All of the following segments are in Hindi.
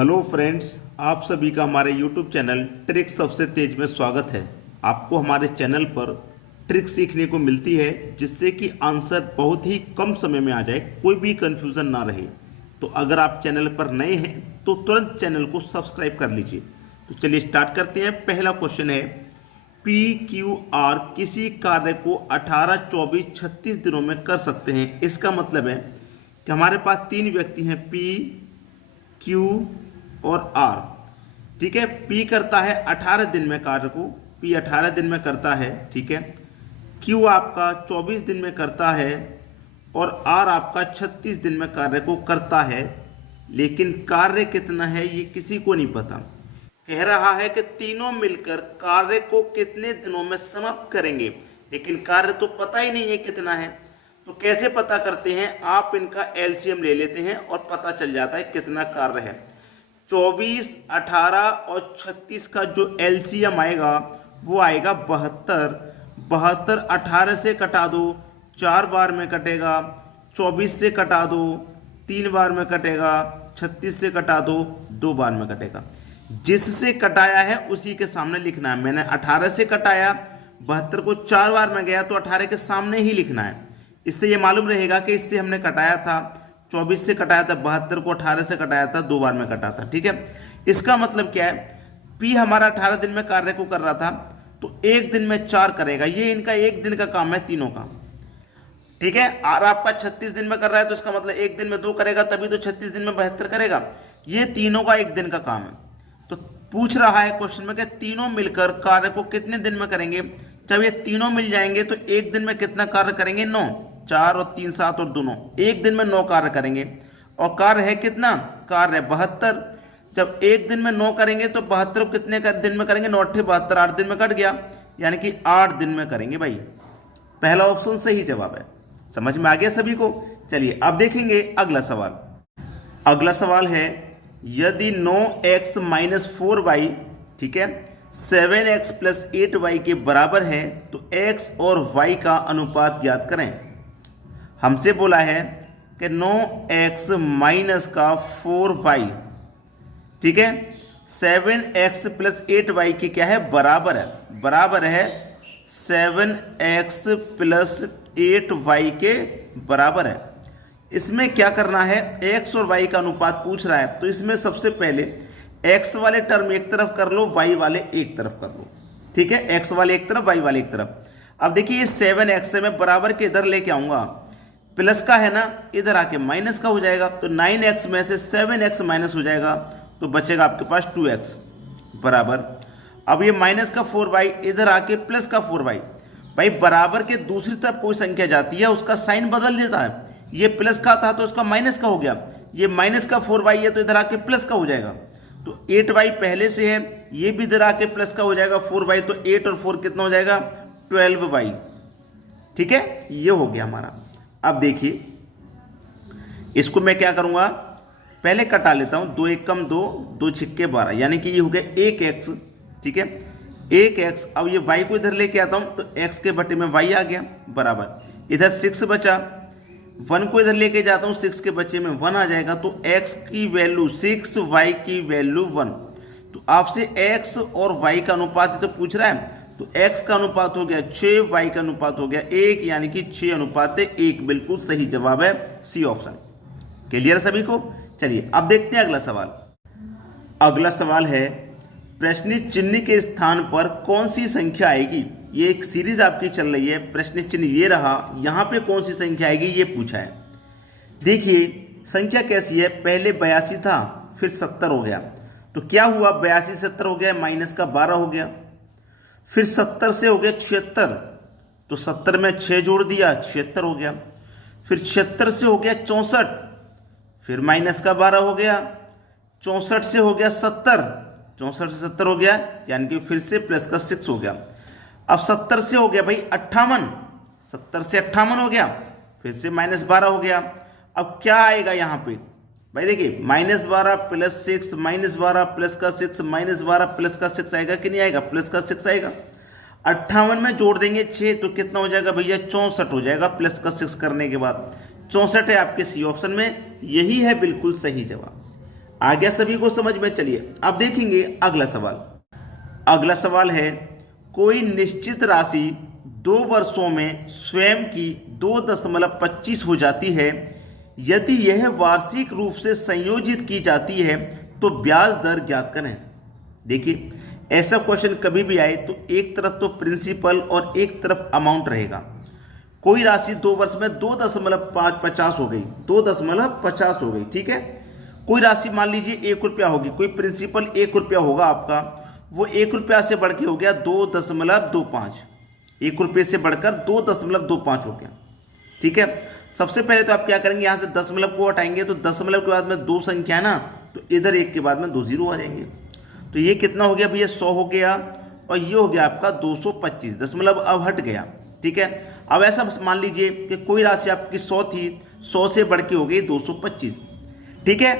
हेलो फ्रेंड्स, आप सभी का हमारे यूट्यूब चैनल ट्रिक्स सबसे तेज में स्वागत है। आपको हमारे चैनल पर ट्रिक सीखने को मिलती है जिससे कि आंसर बहुत ही कम समय में आ जाए, कोई भी कंफ्यूजन ना रहे। तो अगर आप चैनल पर नए हैं तो तुरंत चैनल को सब्सक्राइब कर लीजिए। तो चलिए स्टार्ट करते हैं। पहला क्वेश्चन है, PQR किसी कार्य को 18, 24, 36 दिनों में कर सकते हैं। इसका मतलब है कि हमारे पास तीन व्यक्ति हैं, P, Q और R। ठीक है, P करता है 18 दिन में कार्य को, P 18 दिन में करता है। ठीक है, Q आपका 24 दिन में करता है और R आपका 36 दिन में कार्य को करता है। लेकिन कार्य कितना है ये किसी को नहीं पता। कह रहा है कि तीनों मिलकर कार्य को कितने दिनों में समाप्त करेंगे, लेकिन कार्य तो पता ही नहीं है कितना है। तो कैसे पता करते हैं, आप इनका एलसीएम ले लेते हैं और पता चल जाता है कितना कार्य है। 24, 18 और 36 का जो एलसीएम आएगा वो आएगा 72। 72 18 से कटा दो, 4 बार में कटेगा। 24 से कटा दो, 3 बार में कटेगा। 36 से कटा दो, 2 बार में कटेगा। जिससे कटाया है उसी के सामने लिखना है। मैंने 18 से कटाया, 72 को 4 बार में गया तो 18 के सामने ही लिखना है। इससे ये मालूम रहेगा कि इससे हमने कटाया था, 24 से कटाया था, 72 को 18 से कटाया था, 2 बार में कटा था। ठीक है, इसका मतलब क्या है, P हमारा 18 दिन में कार्य को कर रहा था तो एक दिन में 4 करेगा। ये इनका एक दिन का काम है तीनों का। ठीक है, R आपका 36 दिन में कर रहा है तो इसका मतलब एक दिन में 2 करेगा, तभी तो 36 दिन में 72 करेगा। ये तीनों का एक दिन का काम है। तो पूछ रहा है क्वेश्चन में कि तीनों मिलकर कार्य को कितने दिन में करेंगे। जब ये तीनों मिल जाएंगे तो एक दिन में कितना कार्य करेंगे, 9। 4 और 3 7 और दोनों एक दिन में 9 कार्य करेंगे। और कार्य है कितना, कार्य है 72। जब एक दिन में 9 करेंगे तो 72 कितने दिन में करेंगे, 9 8 72, 8 दिन में कट गया, यानी कि 8 दिन में करेंगे। भाई पहला ऑप्शन सही जवाब है। समझ में आ गया सभी को। चलिए अब देखेंगे अगला सवाल। अगला सवाल है, यदि 9x - 4y, ठीक है, 7x + 8y के बराबर है तो x और y का अनुपात ज्ञात करें। हमसे बोला है कि 9x - 4y, ठीक है, 7x + 8y के क्या है, बराबर है। बराबर है 7x + 8y के बराबर है। इसमें क्या करना है, x और y का अनुपात पूछ रहा है तो इसमें सबसे पहले x वाले टर्म एक तरफ कर लो, y वाले एक तरफ कर लो। ठीक है, x वाले एक तरफ, y वाले एक तरफ। अब देखिए ये 7x है, मैं बराबर के इधर लेके आऊंगा, प्लस का है ना, इधर आके माइनस का हो जाएगा। तो 9x में से 7x माइनस हो जाएगा तो बचेगा आपके पास 2x बराबर। अब ये माइनस का 4y इधर आके प्लस का 4y। भाई बराबर के दूसरी तरफ कोई संख्या जाती है उसका साइन बदल देता है। ये प्लस का था तो उसका माइनस का हो गया, ये माइनस का 4y है तो इधर आके प्लस का हो जाएगा। तो 8y पहले से है, ये भी इधर आके प्लस का हो जाएगा 4y, तो 8 और 4 कितना हो जाएगा, 12y। ठीक है, ये हो गया हमारा। अब देखिए इसको मैं क्या करूंगा, पहले कटा लेता हूं, 2 1 कम 2, 2 छिक्के 12, यानी कि ये हो गया 1x। ठीक है, 1x। अब ये y को इधर लेके आता हूं तो x के बटे में y आ गया बराबर। इधर 6 बचा, 1 को इधर लेके जाता हूं, 6 के बचे में 1 आ जाएगा। तो x की वैल्यू 6, y की वैल्यू 1। तो आपसे x और y का अनुपात तो पूछ रहा है, तो x का अनुपात हो गया 6, y का अनुपात हो गया 1, यानी कि 6:1। बिल्कुल सही जवाब है सी ऑप्शन। क्लियर सभी को। चलिए अब देखते हैं अगला सवाल। अगला सवाल है, प्रश्न चिन्ह के स्थान पर कौन सी संख्या आएगी। ये एक सीरीज आपकी चल रही है, प्रश्न चिन्ह ये रहा, यहां पे कौन सी संख्या आएगी ये पूछा है। देखिए संख्या कैसी है, पहले 82 था, फिर 70 हो गया, तो क्या हुआ, 82 70 हो गया, माइनस का 12 हो गया। फिर 70 से हो गया 76, तो 70 में 6 जोड़ दिया, 76 हो गया। फिर 76 से हो गया 64, फिर माइनस का 12 हो गया। 64 से हो गया 70, 64 से 70 हो गया, यानी कि फिर से प्लस का 6 हो गया। अब 70 से हो गया भाई 58, 70 से 58 हो गया, फिर से -12 हो गया। अब क्या आएगा यहाँ पे, भाई देखिए -12 + 6 -12 प्लस का 6 -12 प्लस का 6 आएगा कि नहीं आएगा, प्लस का 6 आएगा। 58 में जोड़ देंगे 6 तो कितना हो जाएगा भैया, 64 हो जाएगा प्लस का 6 करने के बाद। 64 है आपके सी ऑप्शन में, यही है बिल्कुल सही जवाब। आ गया सभी को समझ में? चलिए अब देखेंगे अगला सवाल। अगला सवाल है, कोई निश्चित राशि 2 वर्षों में स्वयं की 2.25 हो जाती है। यदि यह वार्षिक रूप से संयोजित की जाती है तो ब्याज दर ज्ञात करें। देखिए, ऐसा क्वेश्चन कभी भी आए तो एक तरफ तो प्रिंसिपल और एक तरफ अमाउंट रहेगा। कोई राशि 2 वर्ष में 2.50 हो गई, 2.50 हो गई, ठीक है। कोई राशि मान लीजिए 1 रुपया होगी, कोई प्रिंसिपल 1 रुपया होगा आपका, वो 1 रुपया से बढ़ के हो गया 2.25, 1 रुपये से बढ़कर 2.25 हो गया, ठीक है। सबसे पहले तो आप क्या करेंगे, यहाँ से दशमलव को हटाएंगे तो दशमलव के बाद में 2 संख्या है ना, तो इधर 1 के बाद में 2 जीरो आ जाएंगे। तो ये कितना हो गया भैया, 100 हो गया, और ये हो गया आपका 225, दशमलव अब हट गया, ठीक है। अब ऐसा मान लीजिए कि कोई राशि आपकी 100 थी, 100 से बढ़ के हो गई 225, ठीक है।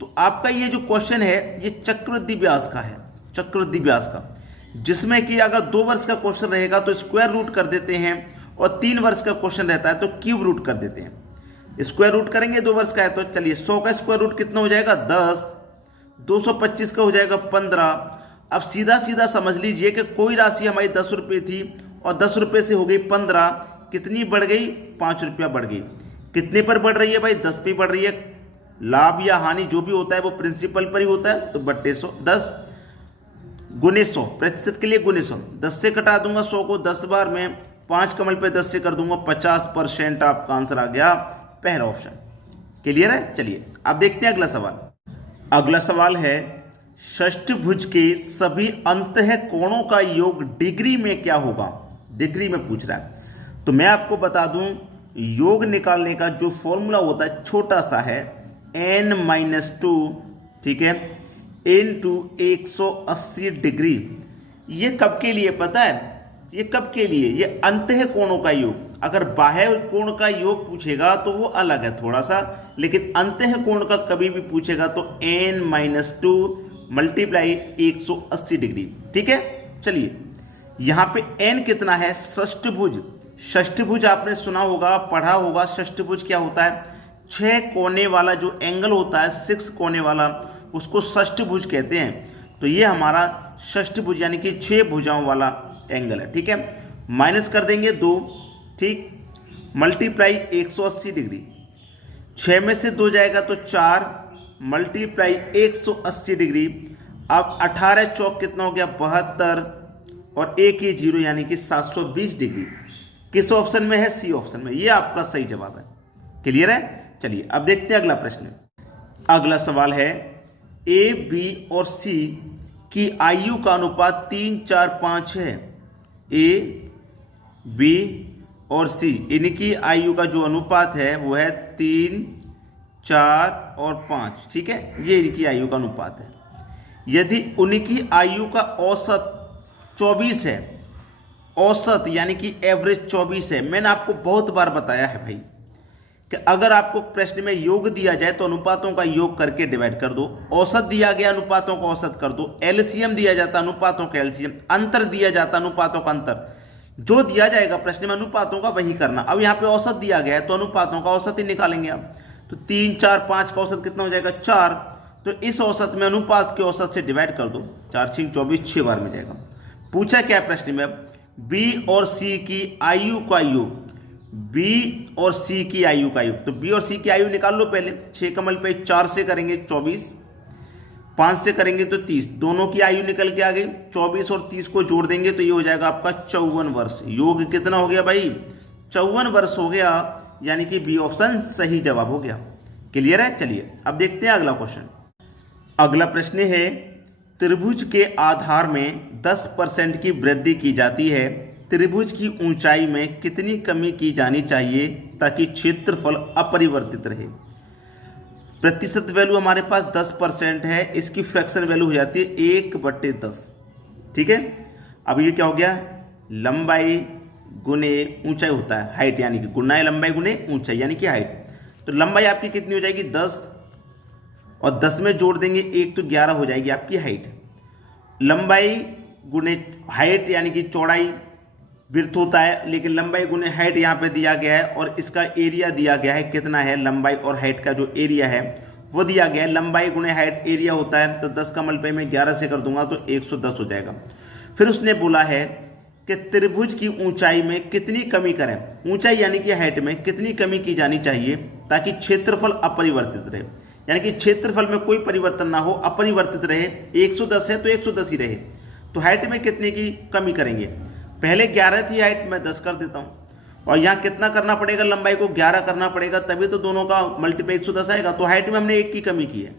तो आपका ये जो क्वेश्चन है ये चक्रवृद्धि ब्याज का है, चक्रवृद्धि ब्याज का, जिसमें कि अगर 2 वर्ष का क्वेश्चन रहेगा तो स्क्वायर रूट कर देते हैं, और 3 वर्ष का क्वेश्चन रहता है तो क्यूब रूट कर देते हैं। स्क्वायर रूट करेंगे 2 वर्ष का है तो चलिए 100 का स्क्वायर रूट कितना हो जाएगा 10, 225 का हो जाएगा 15। अब सीधा सीधा समझ लीजिए कि कोई राशि हमारी 10 रुपये थी और 10 रुपये से हो गई 15, कितनी बढ़ गई, 5 रुपया बढ़ गई। कितने पर बढ़ रही है भाई, 10 पे बढ़ रही है। लाभ या हानि जो भी होता है वो प्रिंसिपल पर ही होता है, तो बट्टे 100, 10 गुने 100, प्रतिशत के लिए गुने 100, 10 से कटा दूंगा 100 को 10 बार में, 5 कमल पे 10 से कर दूंगा 50%। आपका आंसर आ गया पहला ऑप्शन। क्लियर है? चलिए अब देखते हैं अगला सवाल। अगला सवाल है, षष्ठभुज के सभी अंतः कोणों का योग डिग्री में क्या होगा? डिग्री में पूछ रहा है। तो मैं आपको बता दूं, योग निकालने का जो फॉर्मूला होता है छोटा सा है, n-2, ठीक है, इनटू 180 डिग्री। ये कब के लिए पता है? ये कब के लिए? ये अंतः कोणों का योग। अगर बाह्य कोण का योग पूछेगा तो वो अलग है थोड़ा सा, लेकिन अंतः कोण का कभी भी पूछेगा तो n-2 मल्टीप्लाई 180 डिग्री, ठीक है। चलिए यहां पे n कितना है, षष्ठभुज। षष्ठभुज आपने सुना होगा, पढ़ा होगा। षष्ठभुज क्या होता है? 6 कोने वाला जो एंगल होता है, 6 कोने वाला, उसको षष्ठभुज कहते हैं। तो ये हमारा षष्ठभुज यानी कि 6 भुजाओं वाला एंगल है, ठीक है। माइनस कर देंगे 2, ठीक, मल्टीप्लाई 180 डिग्री, 6 में से 2 जाएगा तो 4, मल्टीप्लाई 180 डिग्री। अब 18 चौक कितना हो गया, 72, और एक ही जीरो यानी कि 720 डिग्री। किस ऑप्शन में है? सी ऑप्शन में। ये आपका सही जवाब है। क्लियर है? चलिए अब देखते हैं अगला प्रश्न। अगला सवाल है, ए, बी और सी की आयु का अनुपात 3, 4, 5 है। ए, बी और सी इनकी आयु का जो अनुपात है वो है 3, 4 और 5, ठीक है। ये इनकी आयु का अनुपात है। यदि उनकी आयु का औसत 24 है, औसत यानी कि एवरेज 24 है, मैंने आपको बहुत बार बताया है भाई कि अगर आपको प्रश्न में योग दिया जाए तो अनुपातों का योग करके डिवाइड कर दो, औसत दिया गया अनुपातों का औसत कर दो, एलसीएम दिया जाता अनुपातों का एलसीएम, अंतर दिया जाता अनुपातों का अंतर, जो दिया जाएगा प्रश्न में अनुपातों का वही करना। अब यहाँ पे औसत दिया गया है तो अनुपातों का औसत ही निकालेंगे आप। तो 3, 4, 5 का औसत कितना हो जाएगा, 4। तो इस औसत में अनुपात के औसत से डिवाइड कर दो, 4, 6, 24, 6 बार में जाएगा। पूछा क्या प्रश्न में, बी और सी की आयु का योग, बी और सी की आयु का योग। तो बी और सी की आयु निकाल लो पहले। 6 कमल पे 4 से करेंगे 24, 5 से करेंगे तो 30, दोनों की आयु निकल के आ गई। 24 और 30 को जोड़ देंगे तो ये हो जाएगा आपका 54 वर्ष। योग कितना हो गया भाई, 54 वर्ष हो गया, यानी कि बी ऑप्शन सही जवाब हो गया। क्लियर है? चलिए अब देखते हैं अगला क्वेश्चन। अगला प्रश्न है, त्रिभुज के आधार में 10% की वृद्धि की जाती है। त्रिभुज की ऊंचाई में कितनी कमी की जानी चाहिए ताकि क्षेत्रफल अपरिवर्तित रहे? प्रतिशत वैल्यू हमारे पास 10% है, इसकी फ्रैक्शन वैल्यू हो जाती है 1/10, ठीक है। अब ये क्या हो गया, लंबाई गुने ऊंचाई होता है, हाइट यानी कि गुना है लंबाई गुने ऊंचाई यानी कि हाइट। तो लंबाई आपकी कितनी हो जाएगी 10, और 10 में जोड़ देंगे 1 तो 11 हो जाएगी आपकी हाइट। लंबाई गुने हाइट यानी कि चौड़ाई विड्थ होता है, लेकिन लंबाई गुने हाइट यहाँ पे दिया गया है, और इसका एरिया दिया गया है कितना है, लंबाई और हाइट का जो एरिया है वो दिया गया है, लंबाई गुणे हाइट एरिया होता है, तो 10 का मल्टीप्लाई मैं 11 से कर दूंगा तो 110 हो जाएगा। फिर उसने बोला है कि त्रिभुज की ऊंचाई में कितनी कमी करें, ऊंचाई यानी कि हाइट में कितनी कमी की जानी चाहिए ताकि क्षेत्रफल अपरिवर्तित रहे, यानी कि क्षेत्रफल में कोई परिवर्तन ना हो, अपरिवर्तित रहे। 110 है तो 110 ही रहे, तो हाइट में कितने की कमी करेंगे। पहले 11 थी हाइट, मैं 10 कर देता हूँ, और यहाँ कितना करना पड़ेगा, लंबाई को 11 करना पड़ेगा, तभी तो दोनों का मल्टीप्लाई 110 आएगा। तो हाइट में हमने 1 की कमी की है।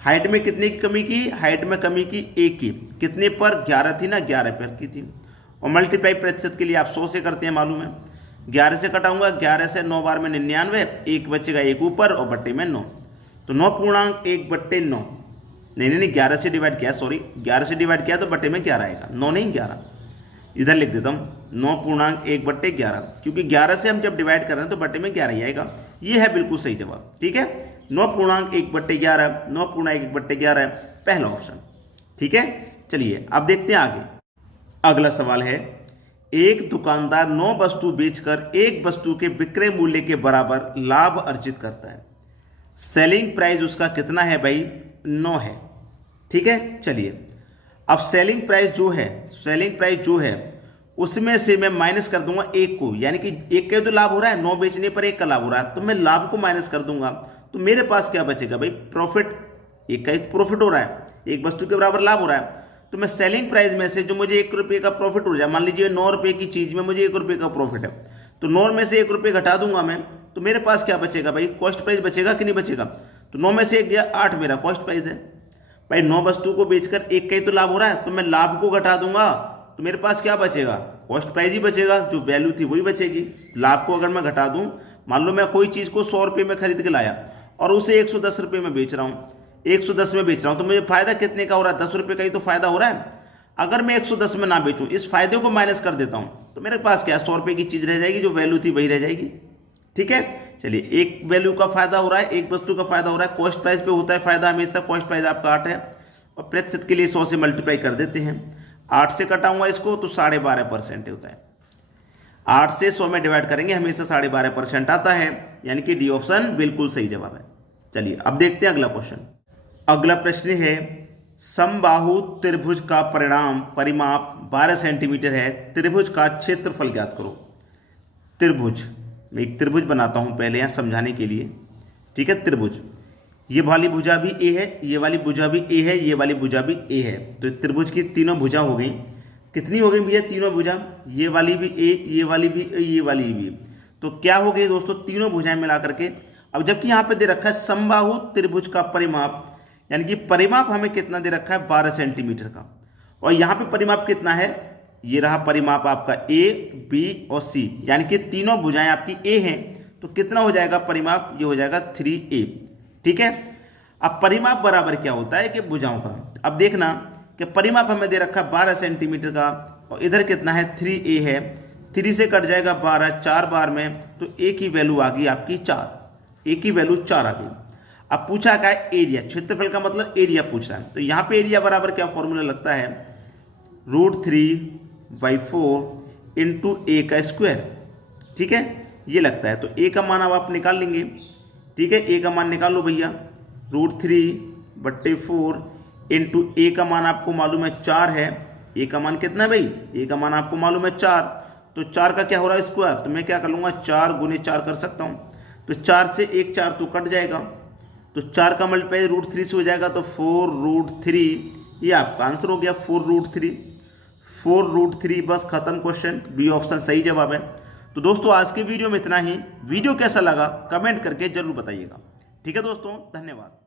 हाइट में कितने की कमी की, हाइट में कमी की 1 की, कितने पर, 11 थी ना, 11 पर की थी। और मल्टीप्लाई प्रतिशत के लिए आप 100 से करते हैं, मालूम है। 11 से कटाऊंगा, 11 से 9 बार में 99, 1 बचेगा 1 ऊपर और बट्टे में 9, तो 9.1/9, नहीं 11 से डिवाइड किया, सॉरी 11 से डिवाइड किया तो बट्टे में 11 आएगा, 9 नहीं 11, इधर लिख देता हूँ 9.1/11, क्योंकि 11 से हम जब डिवाइड कर रहे हैं तो बट्टे में 11 ही आएगा। ये है बिल्कुल सही जवाब, ठीक है, 9.1/11, 9.1/11 पहला ऑप्शन, ठीक है। चलिए अब देखते हैं आगे। अगला सवाल है, एक दुकानदार 9 वस्तु बेचकर एक वस्तु के विक्रय मूल्य के बराबर लाभ अर्जित करता है। सेलिंग प्राइस उसका कितना है भाई, 9 है, ठीक है। चलिए अब सेलिंग प्राइस जो है उसमें से मैं माइनस कर दूंगा 1 को, यानी कि 1 का तो लाभ हो रहा है, 9 बेचने पर 1 का लाभ हो रहा है, तो मैं लाभ को माइनस कर दूंगा, तो मेरे पास क्या बचेगा भाई, प्रॉफिट। 1 का 1 प्रॉफिट हो रहा है, एक वस्तु के बराबर लाभ हो रहा है, तो मैं सेलिंग प्राइस में से जो मुझे 1 रुपये का प्रॉफिट हो जाए, मान लीजिए 9 रुपये की चीज में मुझे 1 रुपये का प्रॉफिट है, तो 9 में से 1 रुपये घटा दूंगा मैं, तो मेरे पास क्या बचेगा भाई, कॉस्ट प्राइस बचेगा कि नहीं बचेगा। तो 9 में से 1 गया, 8 मेरा कॉस्ट प्राइस है भाई। 9 वस्तु को बेचकर 1 का ही तो लाभ हो रहा है, तो मैं लाभ को घटा दूंगा, तो मेरे पास क्या बचेगा, कॉस्ट प्राइस ही बचेगा, जो वैल्यू थी वही बचेगी। लाभ को अगर मैं घटा दूं, मान लो मैं कोई चीज को 100 रुपये में खरीद के लाया और उसे 110 रुपये में बेच रहा हूँ, 110 में बेच रहा हूँ, तो मुझे फायदा कितने का हो रहा है, 10 रुपये का ही तो फायदा हो रहा है। अगर मैं 110 में ना बेचूं, इस फायदे को माइनस कर देता हूं, तो मेरे पास क्या 100 रुपये की चीज रह जाएगी, जो वैल्यू थी वही रह जाएगी, ठीक है। चलिए एक वैल्यू का फायदा हो रहा है, एक वस्तु का फायदा हो रहा है, कॉस्ट प्राइस पे होता है फायदा हमेशा, कॉस्ट प्राइस आपका 8 है, और प्रतिशत के लिए 100 से मल्टीप्लाई कर देते हैं। 8 से कटाऊंगा इसको तो 12.5% होता है, 8 से 100 में डिवाइड करेंगे हमेशा 12.5% आता है, यानी कि डी ऑप्शन बिल्कुल सही जवाब है। चलिए अब देखते हैं अगला क्वेश्चन। अगला प्रश्न है, समबाहु त्रिभुज का परिमाप 12 सेंटीमीटर है, त्रिभुज का क्षेत्रफल ज्ञात करो। त्रिभुज, मैं एक त्रिभुज बनाता हूं पहले यहां समझाने के लिए, ठीक है। त्रिभुज, ये वाली भुजा भी ए है, ये वाली भुजा भी ए है, ये वाली भुजा भी ए है, तो त्रिभुज की तीनों भुजा हो गई। कितनी हो गई भैया, तीनों भुजा, ये वाली भी ए, ये वाली भी ए, ये वाली भी, तो क्या हो गई दोस्तों, तीनों भुजाएं मिला करके। अब जबकि यहां पे दे रखा है समबाहु त्रिभुज का परिमाप, यानी कि परिमाप हमें कितना दे रखा है, 12 सेंटीमीटर का, और यहां पे परिमाप कितना है, ये रहा परिमाप आपका ए, बी और सी, यानी कि तीनों भुजाएं आपकी ए हैं, तो कितना हो जाएगा परिमाप, ये हो जाएगा 3a, ठीक है। अब परिमाप बराबर क्या होता है कि भुजाओं का, अब देखना कि परिमाप हमें दे रखा है 12 सेंटीमीटर का, और इधर कितना है 3a है, 3 से कट जाएगा 12, 4 बार में, तो a की वैल्यू आ गई आपकी 4, a की वैल्यू 4 आ गई। अब पूछा क्या है, एरिया, क्षेत्रफल का मतलब एरिया पूछ रहा है, तो यहां पे एरिया बराबर क्या फॉर्मूला लगता है, √3/4 इंटू ए का स्क्वायर, ठीक है, ये लगता है। तो ए का मान अब आप निकाल लेंगे, ठीक है, ए का मान निकाल लो भैया, √3/4 इंटू ए का मान आपको मालूम है 4 है, ए का मान कितना है भाई, ए का मान आपको मालूम है 4, तो 4 का क्या हो रहा है स्क्वायर, तो मैं क्या कर लूंगा 4 × 4 कर सकता हूं, तो 4 से 1 4 तो कट जाएगा, तो 4 का मल्टीप्लाई √3 से हो जाएगा, तो 4√3, ये आपका आंसर हो गया 4√3, बस खत्म क्वेश्चन, बी ऑप्शन सही जवाब है। तो दोस्तों आज के वीडियो में इतना ही, वीडियो कैसा लगा कमेंट करके जरूर बताइएगा, ठीक है दोस्तों, धन्यवाद।